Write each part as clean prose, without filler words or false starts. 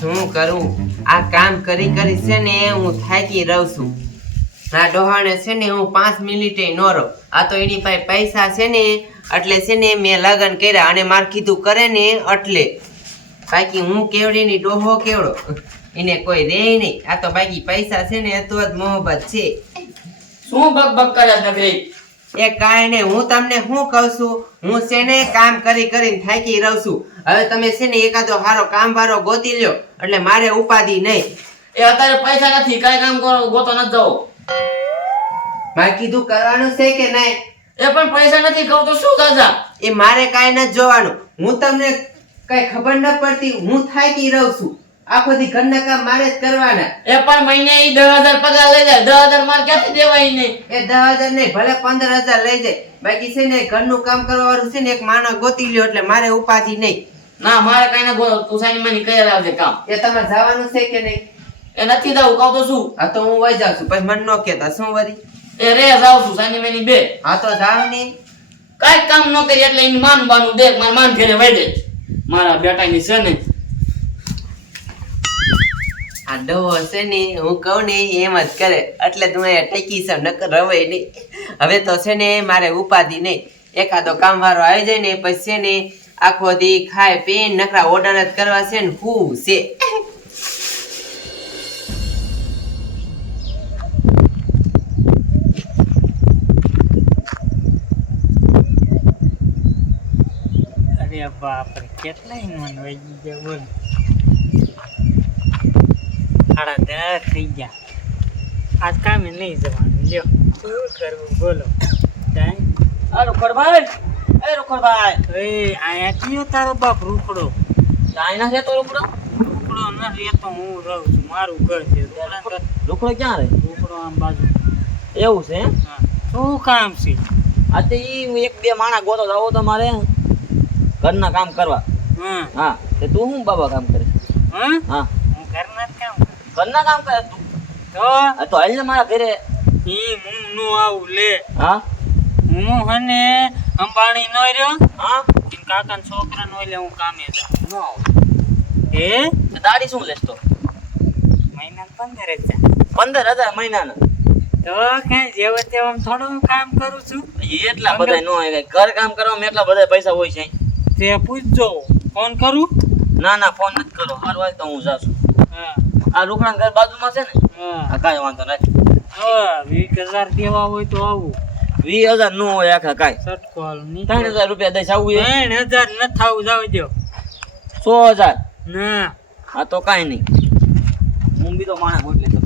શું કરું? આ કામ કરી કરી છે ને હું થાકી રહું છું. આ ડોહાને છે ને હું 5 મિનિટે ન રહું. આ તો એની પાસે પૈસા છે ને એટલે છે ને મેં લગ્ન કર્યા અને માર કીધું કરે ને એટલે. બાકી હું કેવડીની ડોહો કેવડો, એને કોઈ રે નહીં. આ તો બાકી પૈસા છે ને તો જ મોહબ્બત છે. શું બક કરે નગરી? એ કાંઈ નહીં, હું તમને શું કહું છું, હું છે ને કામ કરી કરીને થાકી રહું છું. હવે તમે છે ને એકાદો સારો કામ વાળો ગોતી લ્યો એટલે મારે ઉપાધિ નહીં. એ અત્યારે પૈસા નથી, કઈ કામ કરો ગોતો ન જાઓ. મારે કીધું કરવાનું છે કે નહીં? એ પણ પૈસા નથી, કહું તો શું દાદા? એ મારે કાંઈ નથી જોવાનું. હું તમને કઈ ખબર ન પડતી, હું થાકી રહું છું. આખો દી ઘરના કામ મારે જ કરવાના. એ પણ મહિને ઈ 10,000 પગાર લઈ જાય, 10,000 માર ક્યાંથી દેવાય નહીં? એ 10,000 નહીં, ભલે 15,000 લઈ જાય. બાકી છે ને ઘરનું કામ કરવા વાળું છે ને એક માણસ ગોતી લ્યો એટલે મારે ઉપાધિ નહીં. ના મારે કઈ ના ગોતો, તું સાની માની કરી આવજે કામ. એ તમારે જવાનું છે કે નહીં? એ નથી જાવું, કહું તો શું? હા તો હું વઈ જાઉં છું, પછી મને ન કહેતા શું વરી? એ રે જાવ છું સાની માની બે. હા તો જાવ ને. કાંઈ કામ ન કરી એટલે એની માન બાનું દેખ, મારા માન ઘરે વઈ દે. મારા બેટાની છે ને આ ડોહો છે ને હું કહું ને એમ જ કરે એટલે તું અહીંયા ટેકી છે, નકર રવાય નહીં. હવે તો છે ને મારે ઉપાધિ નહીં. એકાદો કામવાળો આવી જાય ને પછી છે ને આખો દી ખાય પીને નકરા ઓર્ડર જ કરવા છે ને હું છે. અરે બાપ રે, કેટલાય મન વાગી ગયા બોલ. 10:30 થઈ ગયા. આજ કામે નહીં જવાનું. લ્યો શું કરવું બોલો. રોકડભાઈ, એ રોકડભાઈ, એ આયા કયો તારો બાપ રૂકડો? ચાઇના છે તો રોકડો? રૂકડો ન રહેતો, હું રહું છું, મારું ઘર છે. રોકડો ક્યાં રહે? રૂકડો આમ બાજુ. એવું છે? હા, શું કામ છે? આ તો ઈ એક બે માણા ગોતો જાવો તમારે ઘરના કામ કરવા. હા હા, તે તું શું બાબા કામ કરે? હા, હા, હું ઘરના જ કામ કરું. ઘરના કામ કરે તું? તો આ તો હાલ ને મારા ઘરે. ઈ હું નો આવું લે. હા હું હને અંબાણી નો રહ્યો, હા, ઈન કાકાના છોકરાનો એટલે હું કામે જાઉં. નો હે, દાડી શું લેતો? મહિના 15,000. 15,000 મહિનાના? તો ક્યાં જેવો તેવો આમ થોડું હું કામ કરું છું. એટલા બધા નો હોય, ઘર કામ કરવામાં એટલા બધા પૈસા હોય છે. તે પૂછજો, ફોન કરું? ના ના, ફોન નથી કરો, હારું હોય તો હું જાઉં છું. હા આ રોકડા ઘર બાજુમાં છે ને? હા. હા, કાંઈ વાંધો નહીં. હા, 20,000 દેવા હોય તો આવું. 20,000 નો હોય આખા કાંઈ. સટકો હાલ નહીં. 3,000 રૂપિયા દઈશ આવું એ? 3,000 ન થાવું જાવ દો. 100,000? ના, હા તો કાંઈ નહીં, હું બી તો માણસ ગોઠલે તો.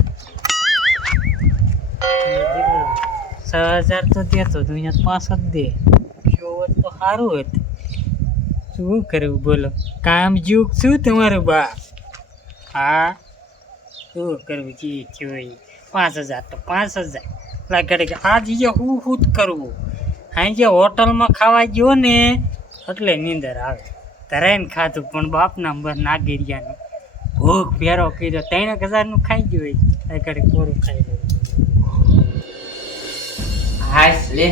6,000 તો દેતો, તું અહીંયા 5 જ દે. જો હોત તો સારું હતું. શું કરવું બોલો? કામ જુગ શું તમારું બા? હા, શું કરવું જે જોઈ? 5,000 તો 5,000 લાગે કે આજ જે હું જ કરવું. અહીં જે હોટલમાં ખાવા ગયો ને એટલે નીંદર આવે. ધરાઈને ખાધું પણ બાપના બસ નાગેરિયાનું ભૂખ ભેરો કર્યો. 3,000 નું ખાઈ ગયું આગળ કોરું ખાઈ રહ્યું. હાશ લે,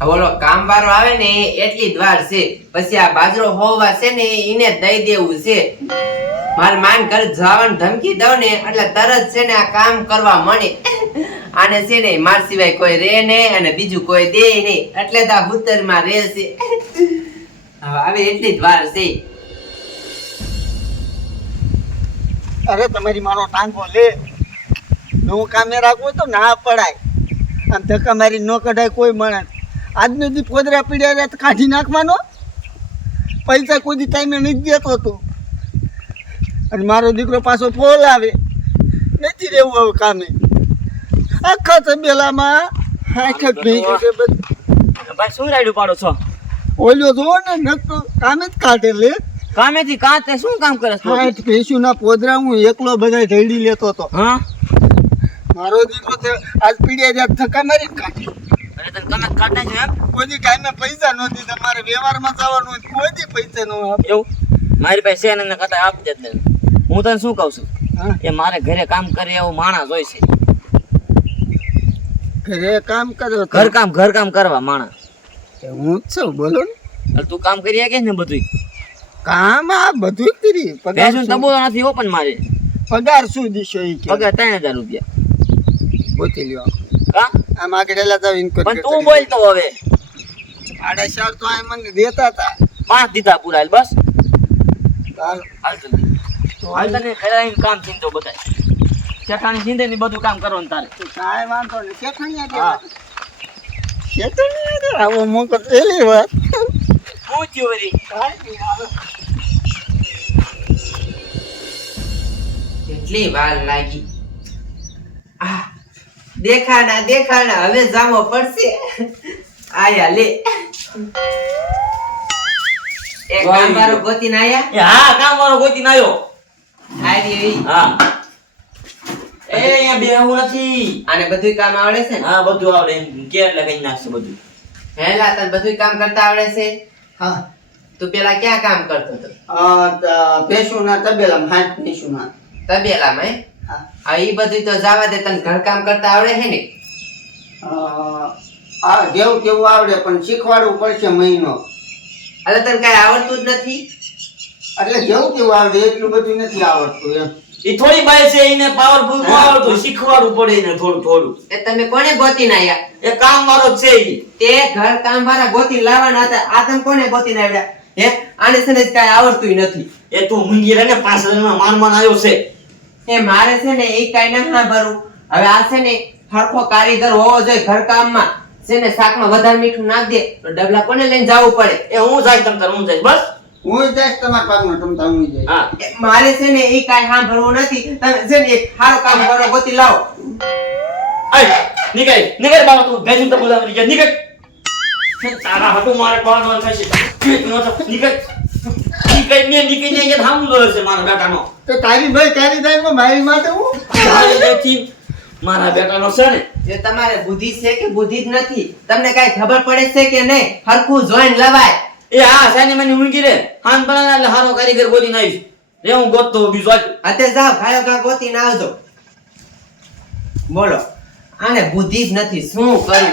આ ઓલો કામવાળો આવે ને એટલી જ વાર છે. પછી આ બાજરો હોવા છે ને એને દઈ દેવું છે. મારે માન ઘર જવાની ધમકી દઉં ને એટલે તરત છે ને આ કામ કરવા મળે. આને છે ને માર સિવાય કોઈ રે નહીં અને બીજું કોઈ દે નહીં એટલે તો આ ઉત્તરમાં રહે છે. હવે આવે એટલી જ વાર છે. અરે તમારી મારો ટાંગો લે, નું કામે રાખવું તો ના પડાય. આમ ધક્કા મારી ન કઢાય કોઈ માણસ. આજનો દી પોદરા પીડ્યા તો કાઢી નાખવાનો. પૈસા કોઈ દી ટાઈમે નથી દેતો હતો અને મારો દીકરો પાછો ફોલ આવે. નથી રહેવું હવે કામે. આખા તબેલામાં આખા ભેગું છે બધું. ભાઈ શું રાયડું પાડો છો? ઓલ્યો જોવો ને નકતો કામે જ કાઢે લે. કામેથી કાંતે શું કામ કરે છે? 60 ભેંસુના પોદરા હું એકલો બધા ઢળી લેતો હતો. હા, મારો દીકરો તો આજ પીડ્યા જ્યાં ધક્કા મારી કાઢી. અરે તને કનક કાઢે છે એમ? કોઈ દી કાંઈ પૈસા નહોતી, તમારે વ્યવહારમાં જવાનું હોય કોઈ દી પૈસા ન આપે. એવું મારી પાસે છે ને એને કદાચ આપી દે તને. હું તને શું કહું છું હા, કે મારે ઘરે કામ કરે એવો માણસ હોય છે. ઘરે કામ કરો ઘર કામ કરવા માણસ. હું જ છું, બોલો ને. તું કામ કરી શકે ને બધું? કામ આ બધું જ કરી પગાર ભેંસું શું? તબોલો નથી ઓપન મારે પગાર શું દીશો ઈ કે પગાર 3000 રૂપિયા ગોતી લ્યો કા આમ આગળેલા જાવ ઇન્કમ પણ તું બોલતો હવે 4.5 તો આ મને દેતા હતા 5 દીધા પૂરા હાલ બસ ચાલ હાલ જલ્દી હાલ તને ખેલાઈને કામ ચીંતો બતાય ચકાની ચીંધે ને બધું કામ કરવાનું તારે તો કાંઈ વાંધો નહીં શેઠાણીયા હા. કે શેઠાણીયા કે આવો મોકો પહેલી વાર હું થયું વળી કાંઈ નહીં આવે. કેટલી વાર લાગી આ દેખાડા હવે જામો પડશે આયા લે એક કામ વાળો ગોતીને આયા એ હા કામ વાળો ગોતીને આવ્યો આરી ઈ. હા એ અહીંયા બેહવું નથી આને બધું કામ આવડે છે ને હા બધું આવડે એમ કે એટલે કઈ નાખશે બધું હેલા તને બધું કામ કરતા આવડે છે હા તું પેલા ક્યાં કામ કરતો હતો ભેંસુના તબેલામાં હાથ ભેંસુના તબેલામાં હે? હા આ ઈ બધું તો જવા દે તને ઘર કામ કરતા આવડે છે ને આ જેવું તેવું આવડે પણ શીખવાડવું પડશે મહિનો એટલે તને કઈ આવડતું જ નથી એટલે જેવું તેવું આવડે એટલું બધું નથી આવડતું એમ એ થોડી બાઈ છે એને પાવરફુલ ન આવડતું શીખવાડવું પડે એને થોડું થોડું એ તમે કોને ગોતીને આયા એ કામ વાળો જ છે ઈ તે ઘર કામ વાળા ગોતી લાવવાના હતા આ તમે કોને ગોતીને આવ્યા હે આને છે ને કઈ આવડતું નથી એ તું મુંગી રહે ને 5000 માં માન આવ્યો છે એ મારે છે ને એ કઈ ના ભરું હવે આ છે ને હરખો કારીગર હોવો જોઈએ ઘર કામમાં છે ને શાકમાં વધારે મીઠું નાખ દે તો ડબલા કોને લઈને જવું પડે એ હું જાય તમ તાર હું જાય બસ હું જઈશ તમારા પાકમાં તમતા હું જઈશ હા એ મારે છે ને એ કઈ સાંભળવું નથી તમે છે ને એક સારો કામ વાળો ગોતી લાવો આય નીકળ બાબા તું ભેંસું તો બોલાવી ગયા નીકળ તારા હટુ મારે બાવાનો થશે નીકળ ને અહીંયા થાંભલો છે મારા બેટાનો તો તારી ભાઈ તારી ભાઈ મારી માટે હું તારી જેથી મારા બેટાનો છે ને એ તમારે બુદ્ધિ છે કે બુદ્ધિ જ નથી તમને કઈ ખબર પડે છે કે નહીં હરખું જોઈને લવાય એ હા સાની મને ઊંઘી રે હાન બનાના એટલે હારો કારીગર ગોતી નાઈશ રે હું ગોતતો બીજો આજ અત્યારે જાઓ ખાયો કા ગોતીને આવજો બોલો આને બુદ્ધિ જ નથી શું કરું